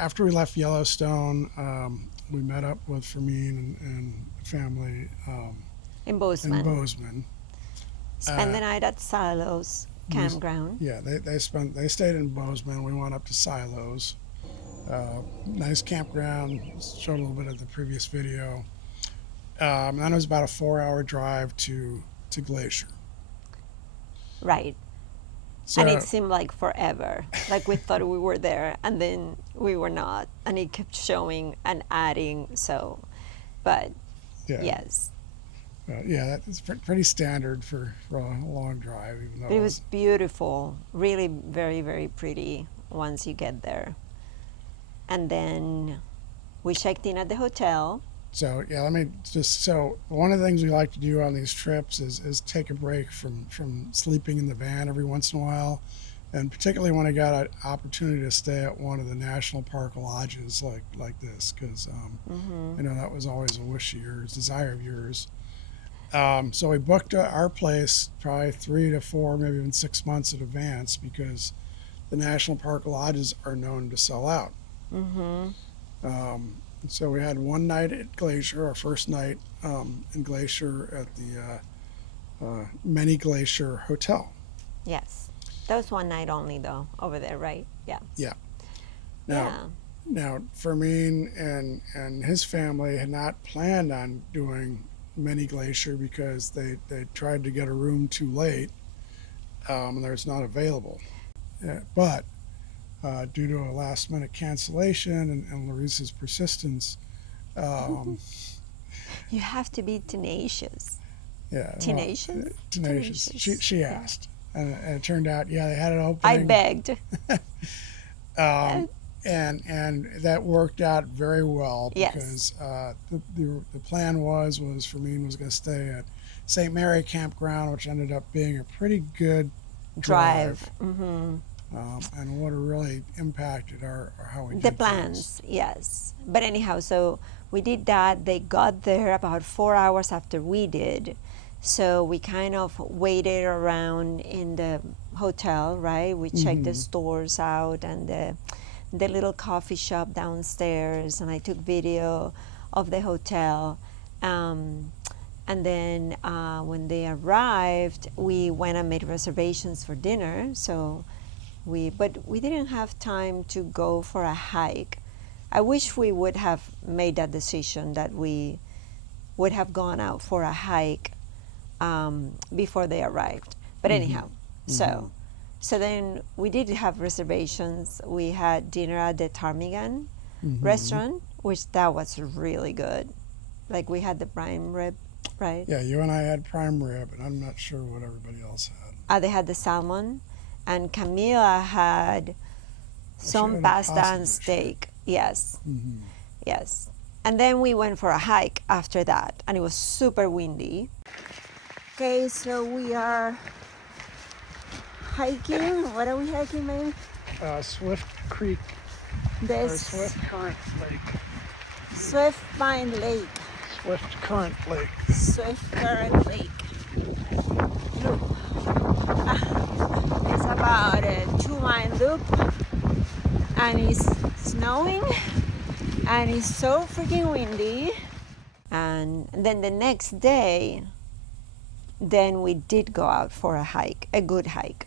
after we left Yellowstone, we met up with Fermin and family In in Bozeman. Bozeman. Spend the night at Silos campground. Yeah, they stayed in Bozeman. We went up to Silos. Nice campground. Showed a little bit of the previous video. Then it was about a 4-hour drive to Glacier. Right. So And it seemed like forever. Like we thought we were there and then we were not. And it kept showing and adding. So, but yeah, yes. yeah, that's pretty standard for a long drive, even though But it was beautiful. Really very, very pretty once you get there. And then we checked in at the hotel. So yeah, let me just so one of the things we like to do on these trips is take a break from sleeping in the van every once in a while, and particularly when I got an opportunity to stay at one of the national park lodges like this, because you know that was always a wish of yours, desire of yours. So we booked our place probably 3 to 4, maybe even 6 months in advance because the national park lodges are known to sell out. So we had one night at Glacier, our first night in Glacier at the Many Glacier Hotel. Yes. That was one night only though, over there, right? Yeah. Yeah. Yeah. Now Fermin and his family had not planned on doing Many Glacier because they tried to get a room too late and there's not available. But due to a last minute cancellation and Larissa's persistence, You have to be tenacious. yeah, Tenacious? tenacious. She asked, and it turned out, yeah, they had an opening. I begged. And that worked out very well Yes. because the plan was Fermin was going to stay at St. Mary Campground, which ended up being a pretty good drive. And what really impacted how we did The plans, yes. But anyhow, so we did that. They got there about 4 hours after we did. So we kind of waited around in the hotel, right? We checked the stores out and the little coffee shop downstairs, and I took video of the hotel. And then when they arrived, we went and made reservations for dinner. But we didn't have time to go for a hike. I wish we would have made that decision that we would have gone out for a hike before they arrived. But anyhow, so then we did have reservations. We had dinner at the Ptarmigan restaurant, which that was really good. Like we had the prime rib, right? Yeah, you and I had prime rib, and I'm not sure what everybody else had. They had the salmon. And Camila had some pasta and steak. Yes. Yes. And then we went for a hike after that, and it was super windy. Okay, so we are hiking. What are we hiking, babe? Swift Creek. Swift Current Lake. Swift Pine Lake. Swift Current Lake. Swift Current Lake. Look. It's about a 2-mile loop, and it's snowing, and it's so freaking windy. And then the next day, then we did go out for a hike, a good hike.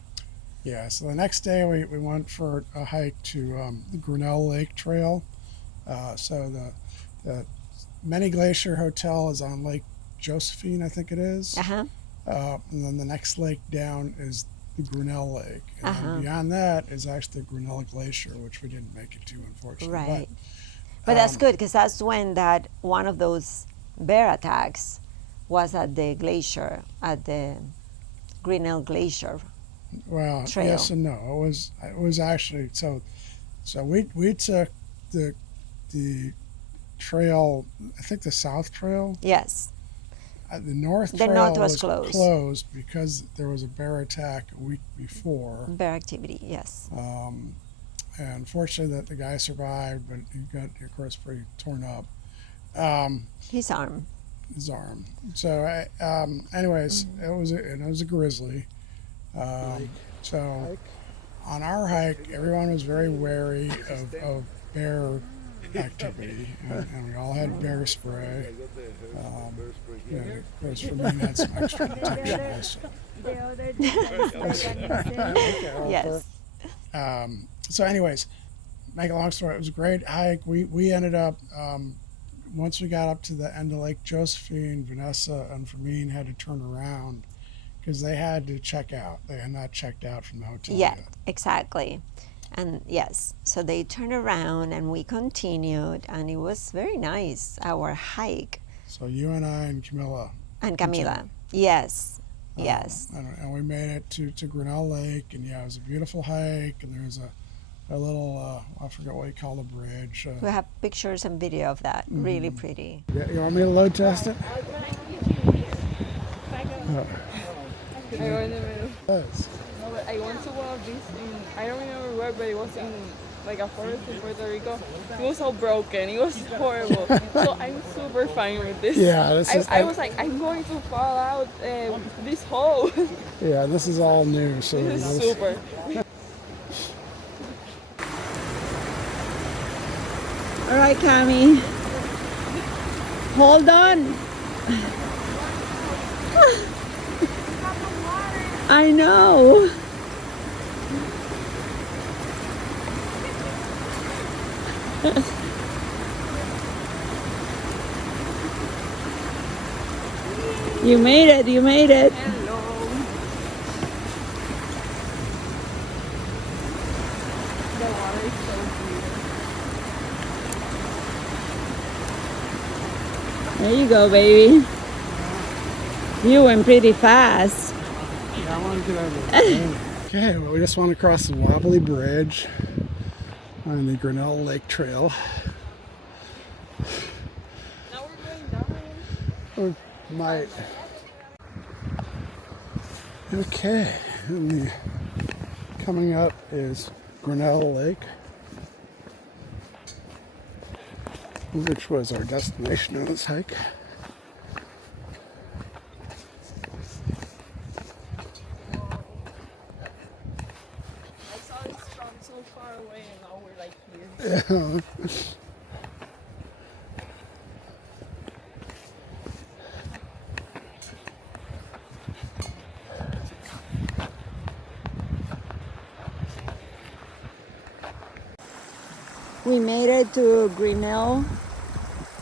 Yeah, so the next day we went for a hike to the Grinnell Lake Trail. So the Many Glacier Hotel is on Lake Josephine, I think it is. And then the next lake down is the Grinnell Lake. And then beyond that is actually the Grinnell Glacier, which we didn't make it to, unfortunately. Right. But that's good, because that's when that one of those bear attacks was at the glacier, at the Grinnell Glacier. Well, trail. Yes and no. It was actually so we took the trail, I think the South Trail. Yes. The North Trail was closed because there was a bear attack a week before. Bear activity, yes. And unfortunately, the guy survived, but he got, of course, pretty torn up. His arm. So, anyways, it was a grizzly. So, on our hike, everyone was very wary of bear activity, and we all had bear spray. You know, of course, for me, that's some extra protection also. The other defense mechanism. Yes. So, anyways, make a long story, it was a great hike. We ended up once we got up to the end of Lake Josephine, Vanessa and Fermin had to turn around because they had to check out. They had not checked out from the hotel Yeah, yet. exactly. And yes, so they turned around and we continued, and it was very nice, our hike. So you and I and Camilla And Camila, yes, yes. and we made it to Grinnell Lake, and yeah, it was a beautiful hike. And there's a little I forget what you call the bridge. We have pictures and video of that. Really pretty. You want me to load test it? I go in the middle. Yes. No, but I went to one of these in, I don't remember where, but it was in like a forest in Puerto Rico. It was all broken. It was horrible. So I'm super fine with this. Yeah, this is. I was like, I'm going to fall out this hole. Yeah, this is all new. So This is super. All right, Cami. Hold on. I know. You made it, you made it. Hello. The water is so clear. There you go, baby. You went pretty fast. Yeah, I want to get over there. Okay, well, we just went across the wobbly bridge on the Grinnell Lake Trail. Now we're going down. We might. Okay, and coming up is Grinnell Lake, which was our destination on this hike. I saw this from so far away and now we're like here. We made it to Grinnell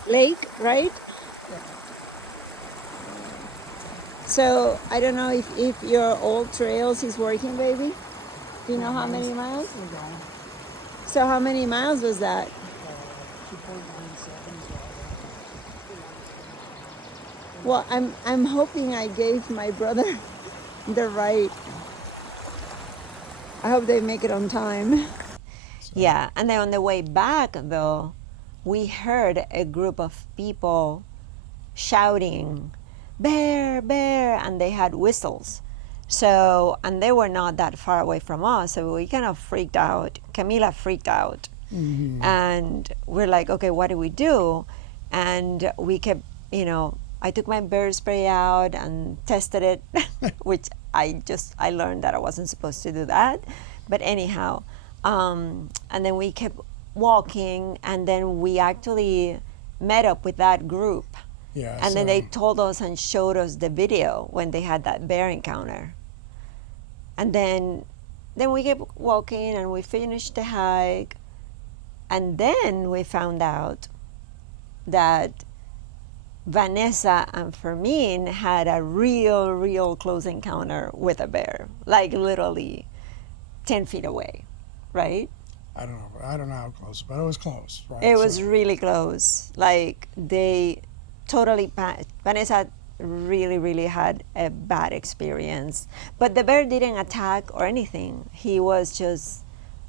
Lake, right? So I don't know if your old trails is working, baby. Do you know how many miles? So how many miles was that? Well, I'm hoping I gave my brother the right. I hope they make it on time. Yeah, and then on the way back, though, we heard a group of people shouting, "Bear, bear," and they had whistles. So, and they were not that far away from us, so we kind of freaked out. Camila freaked out. And we're like, okay, what do we do? And we kept, I took my bear spray out and tested it, which I learned that I wasn't supposed to do that. But anyhow, and then we kept walking, and then we actually met up with that group. Yeah, And then so- they told us and showed us the video when they had that bear encounter. And then we kept walking and we finished the hike. And then we found out that Vanessa and Fermin had a real close encounter with a bear, like literally 10 feet away, right? I don't know how close, but it was close, right? It was So- really close. Like they totally, Vanessa really had a bad experience. But the bear didn't attack or anything. He was just,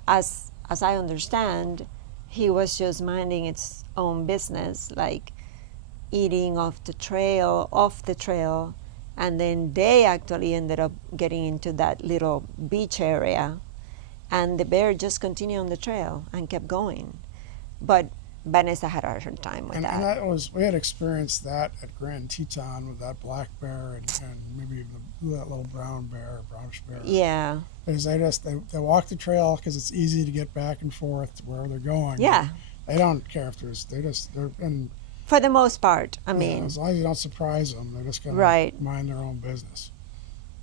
as I understand, he was just minding its own business, like eating off the trail, and then they actually ended up getting into that little beach area, and the bear just continued on the trail and kept going. But Vanessa had a hard time with And that. that was, we had experienced that at Grand Teton with that black bear and maybe that little brownish bear. Yeah. Because they walk the trail because it's easy to get back and forth to where they're going. Yeah. They don't care if and For the most part, I yeah, mean, as long as you don't surprise them, they're just gonna Right. mind their own business.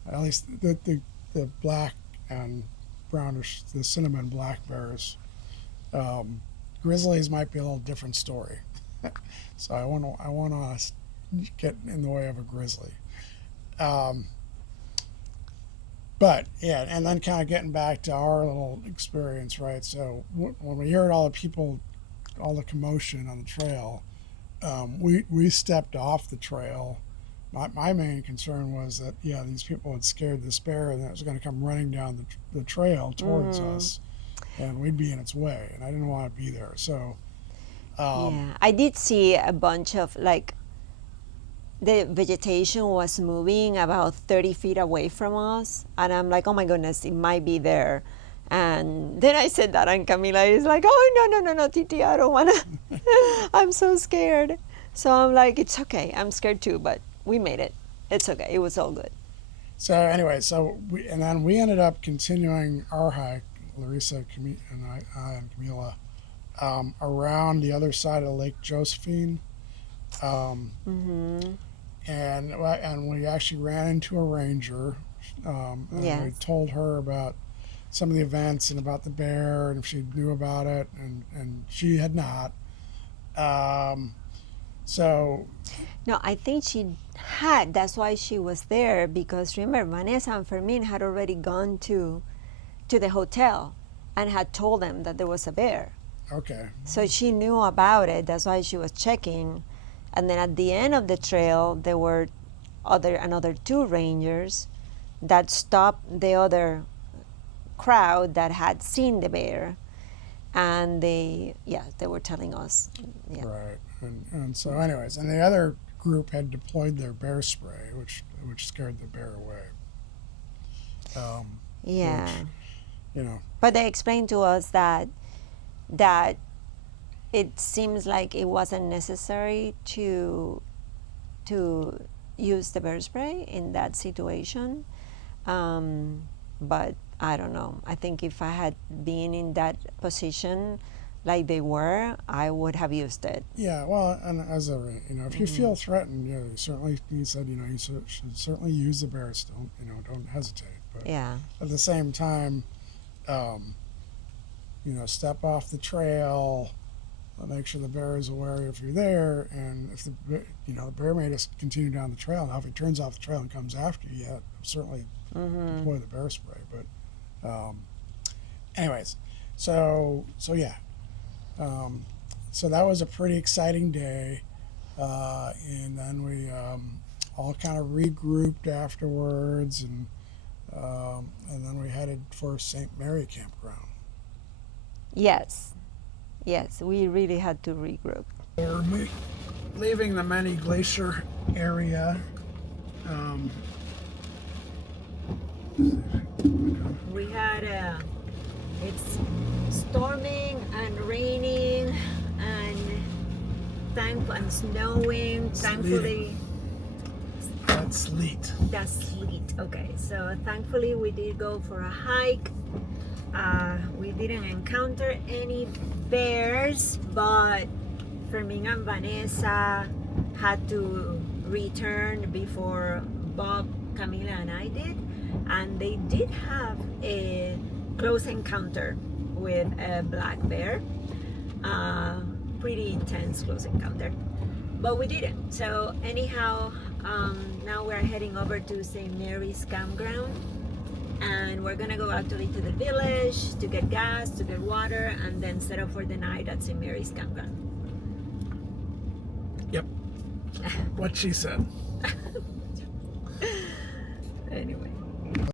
At least the black and brownish, the cinnamon black bears. Grizzlies might be a little different story. So I want to get in the way of a grizzly. But yeah, and then kind of getting back to our little experience, right? So when we heard all the people, all the commotion on the trail, we stepped off the trail. My main concern was that these people had scared this bear and that it was going to come running down the trail towards us, and we'd be in its way, and I didn't want to be there. So yeah. I did see a bunch of like the vegetation was moving about 30 feet away from us, and I'm like, oh my goodness, it might be there. And then I said that, and Camila is like, oh, no, Titi, I don't want to. I'm so scared. So I'm like, it's okay. I'm scared too, but we made it. It's okay. It was all good. So anyway, then we ended up continuing our hike, Larissa and I and Camila, around the other side of Lake Josephine. And we actually ran into a ranger. And Yes. we told her about some of the events and about the bear and if she knew about it, and she had not. So No, I think she had. That's why she was there, because remember, Vanessa and Fermin had already gone to the hotel and had told them that there was a bear. okay, So she knew about it. That's why she was checking. And then at the end of the trail, there were another two rangers that stopped the other crowd that had seen the bear, and they were telling us. Yeah. right. And so anyways, and the other group had deployed their bear spray, which scared the bear away. Yeah. Which, you know, But they explained to us that it seems like it wasn't necessary to use the bear spray in that situation. But I don't know. I think if I had been in that position like they were, I would have used it. yeah. Well, and as a if you feel threatened, you certainly, you said, you should certainly use the bears. Don't hesitate. But Yeah. at the same time, step off the trail. Make sure the bear is aware if you're there, and if the bear may just continue down the trail. Now, if he turns off the trail and comes after you, certainly deploy the bear spray. But anyways, so yeah, so that was a pretty exciting day, and then we all kind of regrouped afterwards, and then we headed for St. Mary Campground. Yes, we really had to regroup. We're leaving the Many Glacier area. We had it's storming and raining and snowing. Thankfully, That's sleet. that's sleet. Okay, so thankfully we did go for a hike. We didn't encounter any bears, but Fermin and Vanessa had to return before Bob, Camila, and I did, and they did have a close encounter with a black bear. Pretty intense close encounter, but we didn't. So anyhow, now we're heading over to St. Mary's Campground, and we're gonna go actually to the village to get gas, to get water, and then set up for the night at St. Mary's Campground. Yep. What she said. Anyway.